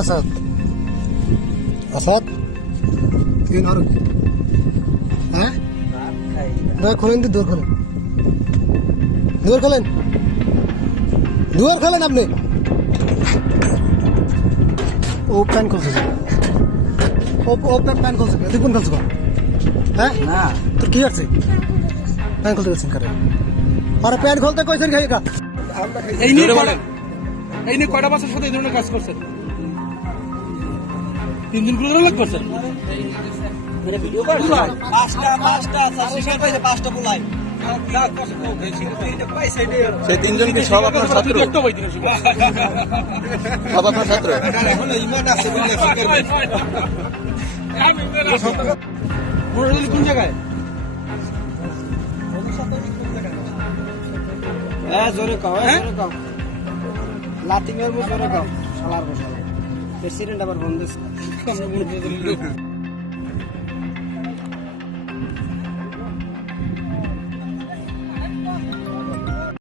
আসাদ আসাদ কি নাম হ্যাঁ দোয়ার খোলেন তো দুয়ার খোলেন দুয়ার খোলেন আপনি ও প্যান খুলছে ও প্যান খুলছে তুই কোন খুলছ হ্যাঁ না তোর কি আছে প্যান খুলতে গেছেন কারে আরে প্যান খুলতে কইছেন খাই কা এই নিয়ে কয়টা বছর সাথে এই ধরনের কাজ করছেন? 3 দিন করে লাগবে স্যার। সেই তিনজন কি সব আপনার ছাত্র? সব আপনার ছাত্র? কোন জায়গায়? জোরে কও লাতিমের জোরে কও শালার বসা প্রেসিডেন্ট আবার বন্ধ